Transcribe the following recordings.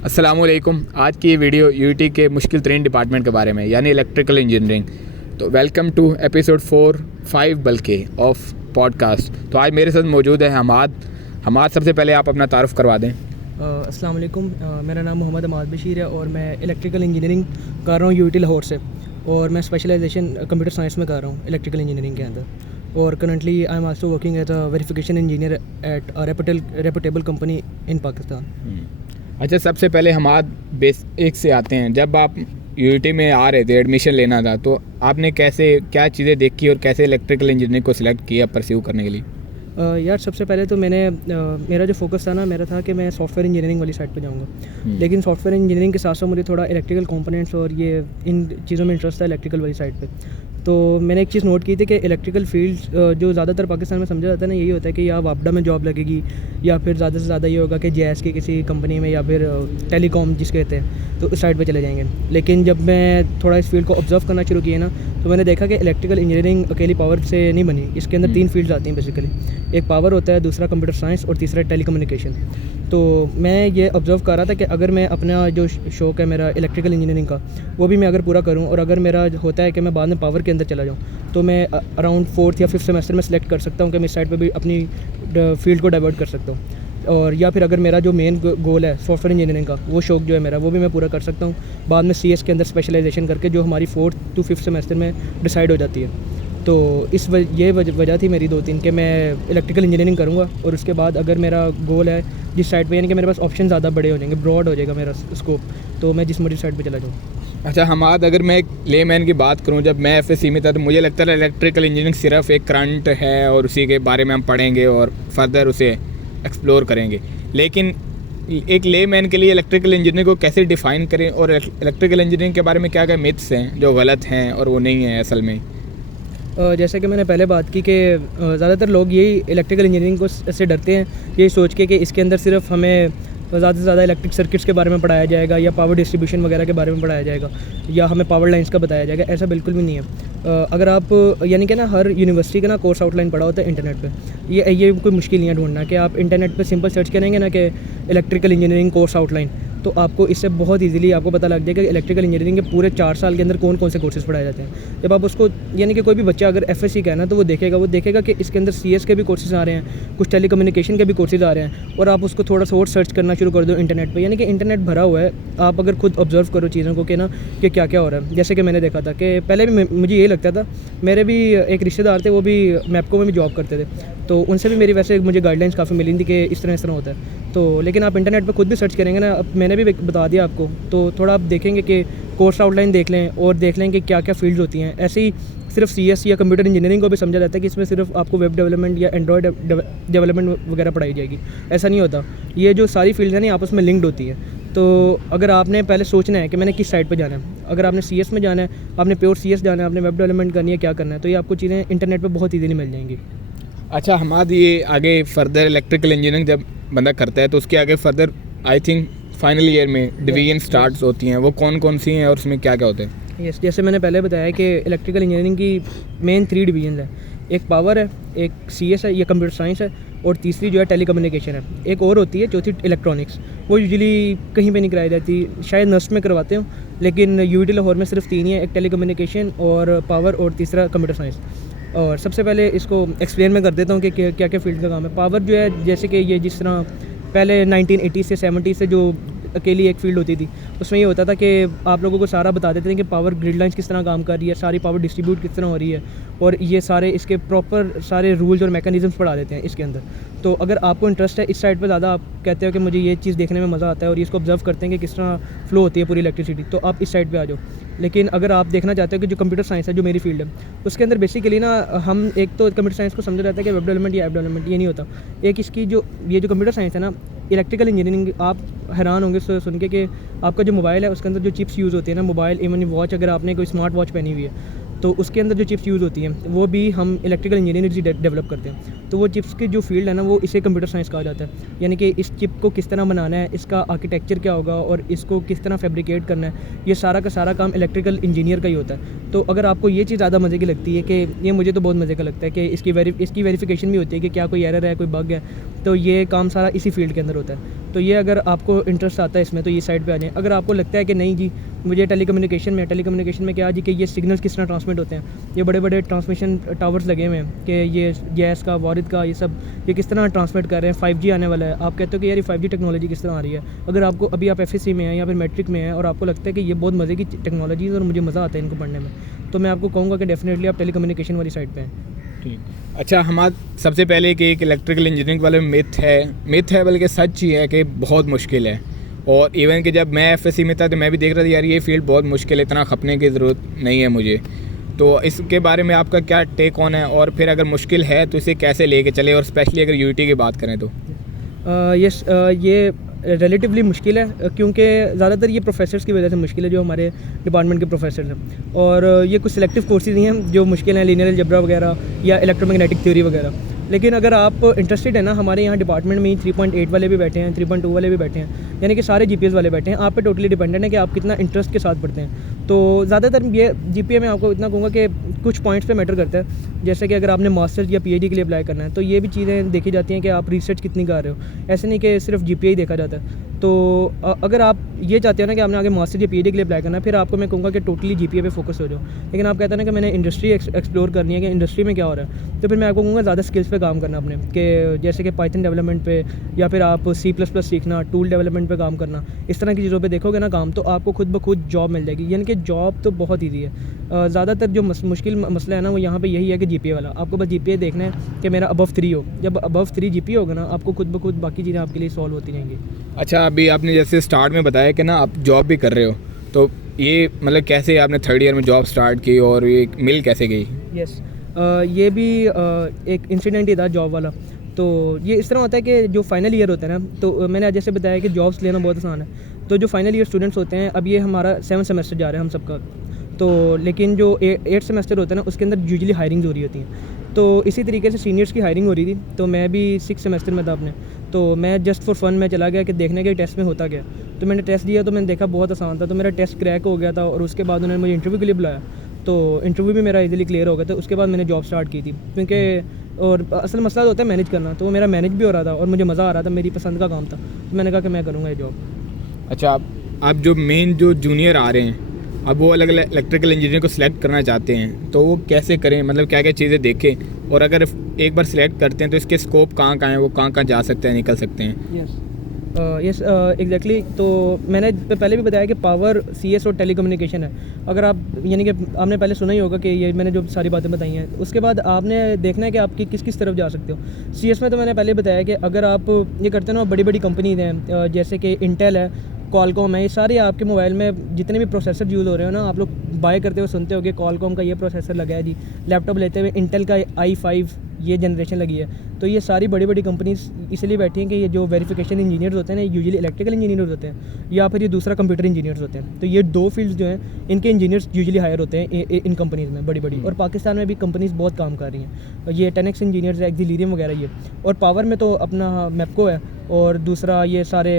अस्सलामुअलैकुम। आज की ये वीडियो यूटी के मुश्किल तरीन डिपार्टमेंट के बारे में यानी इलेक्ट्रिकल इंजीनियरिंग। तो वेलकम टू एपिसोड 4-5 बल्कि ऑफ पॉडकास्ट। तो आज मेरे साथ मौजूद है हमाद। सबसे पहले आप अपना तारुफ करवा दें। अस्सलाम वालेकुम। मेरा नाम मोहम्मद हमाद बशीर है और मैं इलेक्ट्रिकल इंजीनियरिंग कर रहा हूँ यूटी लाहौर से, और मैं स्पेशलाइजेशन कंप्यूटर साइंस में कर रहा हूँ इलेक्ट्रिकल इंजीनियरिंग के अंदर। और currently I am also working as a verification engineer at a reputable company in Pakistan. अच्छा, सबसे पहले हमाद बेसिक से आते हैं। जब आप यूटी में आ रहे थे, एडमिशन लेना था, तो आपने क्या चीज़ें देखी और कैसे इलेक्ट्रिकल इंजीनियरिंग को सिलेक्ट किया परस्यू करने के लिए? यार, सबसे पहले तो मेरा जो फोकस था ना, मेरा था कि मैं सॉफ्टवेयर इंजीनियरिंग वाली साइड पे जाऊंगा। लेकिन सॉफ्टवेयर इंजीनियरिंग के साथ साथ मुझे थोड़ा इलेक्ट्रिकल कंपोनेंट्स और ये इन चीज़ों में इंटरेस्ट था इलेक्ट्रिकल वाली साइड पे। तो मैंने एक चीज़ नोट की थी कि इलेक्ट्रिकल फील्ड जो ज़्यादातर पाकिस्तान में समझा जाता है ना, यही होता है कि या वापडा में जॉब लगेगी या फिर ज़्यादा से ज़्यादा ये होगा कि जेएस की किसी कंपनी में या फिर टेलीकॉम जिसके कहते हैं, तो उस साइड पे चले जाएंगे। लेकिन जब मैं थोड़ा इस फील्ड को ऑब्जर्व करना शुरू किया ना, तो मैंने देखा कि इलेक्ट्रिकल इंजीनियरिंग अकेली पावर से नहीं बनी। इसके अंदर 3 फील्ड्स आती हैं बेसिकली। एक पावर होता है, दूसरा कंप्यूटर साइंस और तीसरा टेलीकम्युनिकेशन। तो मैं ये ऑब्ज़र्व कर रहा था कि अगर मैं अपना जो शौक़ है मेरा इलेक्ट्रिकल इंजीनियरिंग का, वो भी मैं अगर पूरा करूं, और अगर मेरा होता है कि मैं बाद में पावर के अंदर चला जाऊं, तो मैं अराउंड 4th या 5th सेमेस्टर में सेलेक्ट कर सकता हूं कि मैं इस साइड पे भी अपनी फील्ड को डाइवर्ट कर सकता हूं। और या फिर अगर मेरा जो मेन गोल है सॉफ्टवेयर इंजीनियरिंग का, वो शौक़ जो है मेरा, वो भी मैं पूरा कर सकता हूँ बाद में CS के अंदर स्पेशलाइजेशन करके, जो हमारी 4th to 5th सेमेस्टर में डिसाइड हो जाती है। तो ये वजह थी मेरी 2-3 कि मैं इलेक्ट्रिकल इंजीनियरिंग करूँगा, और उसके बाद अगर मेरा गोल है जिस साइड पे, यानी कि मेरे पास ऑप्शन ज़्यादा बड़े हो जाएंगे, ब्रॉड हो जाएगा मेरा स्कोप, तो मैं जिस मर्जी साइड पे चला जाऊँ। अच्छा हमाद, अगर मैं एक लेमैन की बात करूं, जब मैं FSC में था तो मुझे लगता था इलेक्ट्रिकल इंजीनियरिंग सिर्फ एक करंट है और उसी के बारे में हम पढ़ेंगे और फर्दर उसे एक्सप्लोर करेंगे। लेकिन एक लेमैन के लिए इलेक्ट्रिकल इंजीनियरिंग को कैसे डिफ़ाइन करें, और इलेक्ट्रिकल इंजीनियरिंग के बारे में क्या क्या मिथ्स हैं जो गलत हैं और वो नहीं हैं असल में? जैसे कि मैंने पहले बात की कि ज़्यादातर लोग यही इलेक्ट्रिकल इंजीनियरिंग को से डरते हैं, यही सोच के कि इसके अंदर सिर्फ हमें ज़्यादा से ज़्यादा इलेक्ट्रिक सर्किट्स के बारे में पढ़ाया जाएगा या पावर डिस्ट्रीब्यूशन वगैरह के बारे में पढ़ाया जाएगा या हमें पावर लाइंस का बताया जाएगा। ऐसा बिल्कुल भी नहीं है। अगर आप यानी कि ना, हर यूनिवर्सिटी का ना कोर्स आउटलाइन पढ़ा होता है इंटरनेट पे। ये कोई मुश्किल नहीं है ढूंढना कि आप इंटरनेट पे सिंपल सर्च करेंगे ना कि इलेक्ट्रिकल इंजीनियरिंग कोर्स आउटलाइन, तो आपको इससे बहुत इजीली आपको पता लग जाएगा कि इलेक्ट्रिकल इंजीनियरिंग के पूरे 4 साल के अंदर कौन कौन से कोर्सेज पढ़ाए जाते हैं। जब आप उसको, यानी कि कोई भी बच्चा अगर FSC का है ना, तो वो देखेगा कि इसके अंदर CS के भी कोर्सेज आ रहे हैं, कुछ टेलीकम्युनिकेशन के भी कोर्सेज आ रहे हैं, और आप उसको थोड़ा सा और सर्च करना शुरू कर दो इंटरनेट पर। यानी कि इंटरनेट भरा हुआ है, आप अगर खुद ऑब्जर्व करो चीज़ों को कि ना कि क्या क्या हो रहा है। जैसे कि मैंने देखा था कि पहले भी मुझे यही लगता था, मेरे भी एक रिश्तेदार थे, वो भी मैपको में भी जॉब करते थे, तो उनसे भी मेरी वैसे मुझे गाइडलाइंस काफ़ी मिली थी कि इस तरह होता है। तो लेकिन आप इंटरनेट पे खुद भी सर्च करेंगे ना, अब मैंने भी बता दिया आपको, तो थोड़ा आप देखेंगे कि कोर्स आउटलाइन देख लें और देख लें कि क्या क्या फील्ड्स होती हैं। ऐसे ही सिर्फ CS या कंप्यूटर इंजीनियरिंग को भी समझा जाता है कि इसमें सिर्फ आपको वेब डेवलपमेंट या एंड्रॉयड डेवलपमेंट वगैरह पढ़ाई जाएगी। ऐसा नहीं होता। ये जो सारी फील्ड है ना, आपस में लिंक्ड होती है। तो अगर आपने पहले सोचना है कि मैंने किस साइड पर जाना है, अगर आपने CS में जाना है, आपने प्योर CS जाना है, आपने वेब डेवलपमेंट करनी है, क्या करना है, तो ये आपको चीज़ें इंटरनेट पर बहुत ईजीली मिल जाएंगी। अच्छा हमाद, ये आगे फर्दर इलेक्ट्रिकल इंजीनियरिंग जब बंदा करता है तो उसके आगे further I think final year में डिवीजन स्टार्ट्स होती हैं, वो कौन कौन सी हैं और उसमें क्या क्या होता है? यस, जैसे मैंने पहले बताया कि इलेक्ट्रिकल इंजीनियरिंग की मेन 3 डिवीजन है। एक पावर है, एक CS है, ये कंप्यूटर साइंस है, और तीसरी जो है टेलीकम्युनिकेशन है। एक और होती है चौथी, इलेक्ट्रॉनिक्स। वो यूजुअली कहीं पे नहीं कराई जाती, शायद नर्स में करवाते हो, लेकिन यूटी लाहौर में सिर्फ 3 ही है, एक टेलीकम्युनिकेशन और पावर और तीसरा कंप्यूटर साइंस। और सबसे पहले इसको एक्सप्लेन मैं कर देता हूँ कि क्या क्या फील्ड का काम है। पावर जो है, जैसे कि ये जिस तरह पहले 1980 से 70 से जो अकेली एक फील्ड होती थी, उसमें ये होता था कि आप लोगों को सारा बता देते थे कि पावर ग्रिड लाइंस किस तरह काम कर रही है, सारी पावर डिस्ट्रीब्यूट किस तरह हो रही है, और ये सारे इसके प्रॉपर सारे रूल्स और मैकेनिज़म्स पढ़ा देते हैं इसके अंदर। तो अगर आपको इंटरेस्ट है इस साइड पे ज़्यादा, आप कहते हो कि मुझे ये चीज़ देखने में मज़ा आता है और इसको ऑब्जर्व करते हैं कि किस तरह फ्लो होती है पूरी इलेक्ट्रिसिटी, तो आप इस साइड पे आ जाओ। लेकिन अगर आप देखना चाहते हो कि जो कंप्यूटर साइंस है, जो मेरी फील्ड है, उसके अंदर बेसिकली ना, हम एक तो कंप्यूटर साइंस को समझा जाता है कि वेब डेवलपमेंट या ऐप डेवलपमेंट, ये नहीं होता। एक इसकी जो कंप्यूटर साइंस है ना, इलेक्ट्रिकल इंजीनियरिंग, आप हैरान होंगे सुन के कि आपका जो मोबाइल है उसके अंदर जो चिप्स यूज़ होती है ना, मोबाइल इवन वॉच, अगर आपने कोई स्मार्ट वॉच पहनी हुई है, तो उसके अंदर जो चिप्स यूज़ होती हैं वो भी हम इलेक्ट्रिकल इंजीनियरिंग से डेवलप करते हैं। तो वो चिप्स की जो फील्ड है ना, वो इसे कंप्यूटर साइंस कहा जाता है। यानी कि इस चिप को किस तरह बनाना है, इसका आर्किटेक्चर क्या होगा और इसको किस तरह फैब्रिकेट करना है, ये सारा का सारा काम इलेक्ट्रिकल इंजीनियर का ही होता है। तो अगर आपको ये चीज़ ज़्यादा मज़े की लगती है, कि ये मुझे तो बहुत मज़े का लगता है कि इसकी वेरिफिकेशन भी होती है कि क्या कोई एरर है, कोई बग है, तो ये काम सारा इसी फील्ड के अंदर होता है। तो ये अगर आपको इंटरेस्ट आता है इसमें तो ये साइड पे आ जाएं। अगर आपको लगता है कि नहीं जी मुझे टेलीकम्युनिकेशन में क्या जी कि ये सिग्नल्स किस तरह ट्रांसमिट होते हैं, ये बड़े बड़े ट्रांसमिशन टावर्स लगे हुए हैं कि ये गैस का, वारिद का, ये सब ये किस तरह ट्रांसमिट कर रहे हैं, 5G आने वाला है। आप कहते हो कि यार ये 5G टेक्नोलॉजी किस तरह आ रही है। अगर आपको अभी आप FSC में हैं या फिर मैट्रिक में हैं और आपको लगता है कि ये बहुत मज़े की टेक्नोलॉजी है और मुझे मज़ा आता है इनको पढ़ने में, तो मैं आपको कहूँगा कि डेफिनेटली आप टेलीकम्युनिकेशन वाली साइड पे हैं। ठीक। अच्छा, हमारा सबसे पहले कि एक इलेक्ट्रिकल इंजीनियरिंग वाले मिथ है बल्कि सच ही है कि बहुत मुश्किल है। और इवन कि जब मैं FSC में था तो मैं भी देख रहा था यार ये फील्ड बहुत मुश्किल है, इतना खपने की ज़रूरत नहीं है मुझे। तो इसके बारे में आपका क्या टेक ऑन है, और फिर अगर मुश्किल है तो इसे कैसे लेके चले, और स्पेशली अगर UT की बात करें तो? यस, ये रिलेटिवली मुश्किल है क्योंकि ज़्यादातर ये प्रोफेसर्स की वजह से मुश्किल है, जो हमारे डिपार्टमेंट के प्रोफेसर्स हैं। और ये कुछ सिलेक्टिव कोर्सेज ही हैं जो मुश्किल हैं, लीनियर अलजेब्रा वगैरह या इलेक्ट्रोमैग्नेटिक थ्योरी वगैरह। लेकिन अगर आप इंटरेस्टेड है ना, हमारे यहाँ डिपार्टमेंट में ही 3.8 वाले भी बैठे हैं, 3.2 वाले भी बैठे हैं, यानी कि सारे GPS वाले बैठे हैं। आप पे टोटली डिपेंडेंट है कि आप कितना इंटरेस्ट के साथ पढ़ते हैं। तो ज़्यादातर ये GPA में आपको इतना कहूँगा कि कुछ पॉइंट्स पे मैटर करता है। जैसे कि अगर आपने मास्टर्स या PhD के लिए अप्लाई करना है तो ये भी चीज़ें देखी जाती हैं कि आप रिसर्च कितनी कर रहे हो। ऐसे नहीं कि सिर्फ GPA ही देखा जाता है। तो अगर आप ये चाहते हो ना कि आपने आगे मास्टर या PhD के लिए अप्लाई करना है, फिर आपको मैं कहूँगा कि टोटली GPA पे फोकस हो जाओ। लेकिन आप कहते हैं ना कि मैंने इंडस्ट्री एक्सप्लोर करनी है कि इंडस्ट्री में क्या हो रहा है, तो फिर मैं आपको कहूँगा ज़्यादा स्किल्स पे काम करना अपने, कि जैसे कि पाइथन डेवलपमेंट पे या फिर आप C++ सीखना, टूल डेवलपमेंट पे काम करना, इस तरह की चीज़ों पे देखोगे ना काम, तो आपको खुद ब खुद जॉब मिल जाएगी। यानी कि जॉब तो बहुत ईजी है। ज़्यादातर जो मुश्किल मसला है ना वो यहाँ पे यही है कि GPA वाला। आपको बस GPA देखना है कि मेरा अबव 3 हो। जब अबव 3 GPA होगा ना, आपको खुद ब खुद बाकी चीज़ें आपके लिए सॉल्व होती रहेंगी। अच्छा, अभी आपने जैसे स्टार्ट में बताया कि ना आप जॉब भी कर रहे हो, तो ये मतलब कैसे आपने 3rd ईयर में जॉब स्टार्ट की और ये मिल कैसे गई? यस, ये भी एक इंसिडेंट ही था जॉब वाला। तो ये इस तरह होता है कि जो फाइनल ईयर होता है ना, तो मैंने जैसे बताया कि जॉब्स लेना बहुत आसान है। तो जो फाइनल ईयर स्टूडेंट्स होते हैं, अब ये हमारा 7 सेमेस्टर जा रहा है हम सबका, तो लेकिन जो 8 सेमेस्टर होता है ना उसके अंदर यूजुअली हायरिंग हो रही होती है। तो इसी तरीके से सीनियर्स की हायरिंग हो रही थी, तो मैं भी 6 सेमेस्टर में था अपने। तो मैं जस्ट फॉर फन में चला गया कि देखने के टेस्ट में होता क्या। तो मैंने टेस्ट दिया तो मैंने देखा बहुत आसान था, तो मेरा टेस्ट क्रैक हो गया था। और उसके बाद उन्होंने मुझे इंटरव्यू के लिए बुलाया, तो इंटरव्यू भी मेरा इजीली क्लियर हो गया था। उसके बाद मैंने जॉब स्टार्ट की थी, क्योंकि और असल मसला होता है मैनेज करना, तो वो मेरा मैनेज भी हो रहा था और मुझे मज़ा आ रहा था, मेरी पसंद का काम था। तो मैंने कहा कि मैं करूँगा ये जॉब। अच्छा, आप जो मेन जो जूनियर आ रहे हैं, अब वो अलग अलग इलेक्ट्रिकल इंजीनियर को सिलेक्ट करना चाहते हैं, तो वो कैसे करें, मतलब क्या क्या चीज़ें देखें, और अगर एक बार सिलेक्ट करते हैं तो इसके स्कोप कहाँ कहाँ हैं, वो कहाँ कहाँ जा सकते हैं, निकल सकते हैं? Yes, exactly. तो मैंने पहले भी बताया कि पावर, CS और टेलीकम्युनिकेशन है। अगर आप यानी कि आपने पहले सुना ही होगा कि ये मैंने जो सारी बातें बताई हैं, उसके बाद आपने देखना है कि आप किस किस तरफ जा सकते हो। CS में तो मैंने पहले बताया कि अगर आप ये करते हो ना, बड़ी बड़ी कंपनीज हैं जैसे कि इंटेल है, कॉलकॉम है, ये सारे आपके मोबाइल में जितने भी प्रोसेसर यूज़ हो रहे हो ना, आप लोग बाय करते हुए सुनते हो कि कॉलकॉम का ये प्रोसेसर लगा है जी। लैपटॉप लेते हुए इंटेल का i5 ये जनरेशन लगी है। तो ये सारी बड़ी बड़ी कंपनीज इसलिए बैठी हैं कि ये जो वेरिफिकेशन इंजीनियर्स होते हैं ना, यूजुअली इलेक्ट्रिकल इंजीनियर्स होते हैं या फिर ये दूसरा कंप्यूटर इंजीनियर्स होते हैं। तो ये 2 फील्ड्स जो हैं इनके इंजीनियर्स यूजुअली हायर होते हैं इन कंपनीज़ में बड़ी बड़ी। और पाकिस्तान में भी कंपनीज़ बहुत काम कर रही हैं, ये 10X इंजीनियर्स है, एक्सिलिरियम वगैरह ये। और पावर में तो अपना मैपको है, और दूसरा ये सारे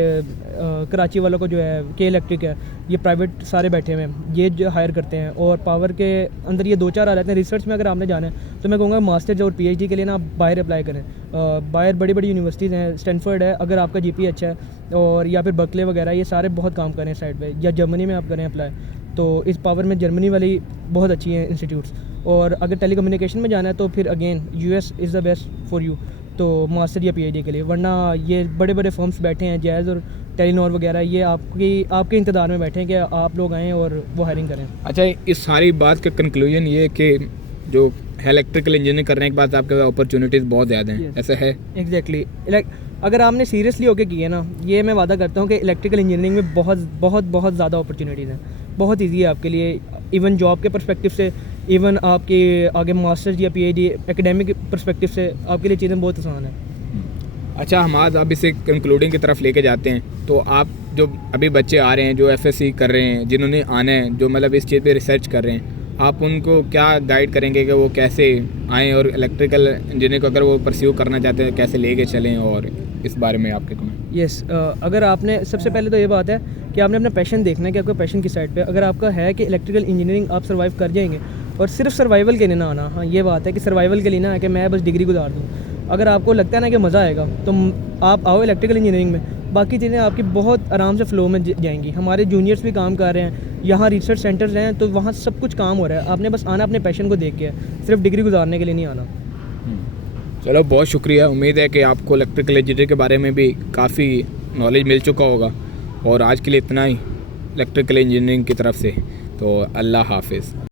कराची वालों को जो है के इलेक्ट्रिक है, ये प्राइवेट सारे बैठे हुए हैं, ये जो हायर करते हैं। और पावर के अंदर ये 2-4 आ जाते हैं। रिसर्च में अगर आपने जाना है तो मैं कहूँगा मास्टर्स और PhD के लिए ना आप बाहर अप्लाई करें। बाहर बड़ी बड़ी यूनिवर्सिटीज़ हैं, स्टैनफोर्ड है अगर आपका GPA अच्छा है, और या फिर बर्कले वगैरह, ये सारे बहुत काम करें साइड पे। या जर्मनी में आप करें अप्लाई, तो इस पावर में जर्मनी वाली बहुत अच्छी हैं इंस्टीट्यूट्स। और अगर टेलीकम्युनिकेशन में जाना है तो फिर again US is the best for you, तो मास्टर या PhD के लिए। वरना ये बड़े बड़े फर्म्स बैठे हैं, जैज़ और टेलीनॉर वगैरह, ये आपके इंतज़ार में बैठे हैं कि आप लोग आएँ और वो हायरिंग करें। अच्छा, इस सारी बात का कंक्लूजन ये कि जो इलेक्ट्रिकल इंजीनियरिंग करने के बाद आपके अपॉर्चुनिटीज़ बहुत ज़्यादा हैं, ऐसा है? एग्जैक्टली। अगर आपने सीरियसली होकर किए ना, ये मैं वादा करता हूँ कि इलेक्ट्रिकल इंजीनियरिंग में बहुत बहुत बहुत ज़्यादा अपॉर्चुनिटीज़ हैं। बहुत ईजी है आपके लिए, इवन जॉब के पर्सपेक्टिव से, इवन आपके आगे मास्टर्स या PhD एकेडमिक पर्सपेक्टिव से आपके लिए चीज़ें बहुत आसान है। अच्छा, हम आज अब इसे कंक्लूडिंग की तरफ लेके जाते हैं। तो आप जो अभी बच्चे आ रहे हैं जो FSC कर रहे हैं, जिन्होंने आना है, जो मतलब इस चीज़ पे रिसर्च कर रहे हैं, आप उनको क्या गाइड करेंगे कि वो कैसे आएँ और इलेक्ट्रिकल इंजीनियरिंग को अगर वो परस्यू करना चाहते हैं कैसे लेके चलें, और इस बारे में आपके कमेंट? यस, अगर आपने सबसे पहले तो ये बात है कि आपने अपना पैशन देखना है कि आपका पैशन किस साइड पे। अगर आपका है कि इलेक्ट्रिकल इंजीनियरिंग आप सर्वाइव कर जाएंगे, और सिर्फ सर्वाइवल के लिए ना आना, हाँ ये बात है कि सर्वाइवल के लिए ना है कि मैं बस डिग्री गुजार दूँ। अगर आपको लगता है ना कि मज़ा आएगा तो आप आओ इलेक्ट्रिकल इंजीनियरिंग में, बाकी चीज़ें आपकी बहुत आराम से फ़्लो में जाएंगी। हमारे जूनियर्स भी काम कर रहे हैं, यहाँ रिसर्च सेंटर्स हैं, तो वहाँ सब कुछ काम हो रहा है। आपने बस आना अपने पैशन को देख के है, सिर्फ डिग्री गुजारने के लिए नहीं आना। चलो बहुत शुक्रिया। उम्मीद है कि आपको इलेक्ट्रिकल इंजीनियरिंग के बारे में भी काफ़ी नॉलेज मिल चुका होगा। और आज के लिए इतना ही इलेक्ट्रिकल इंजीनियरिंग की तरफ से। तो अल्लाह हाफिज़।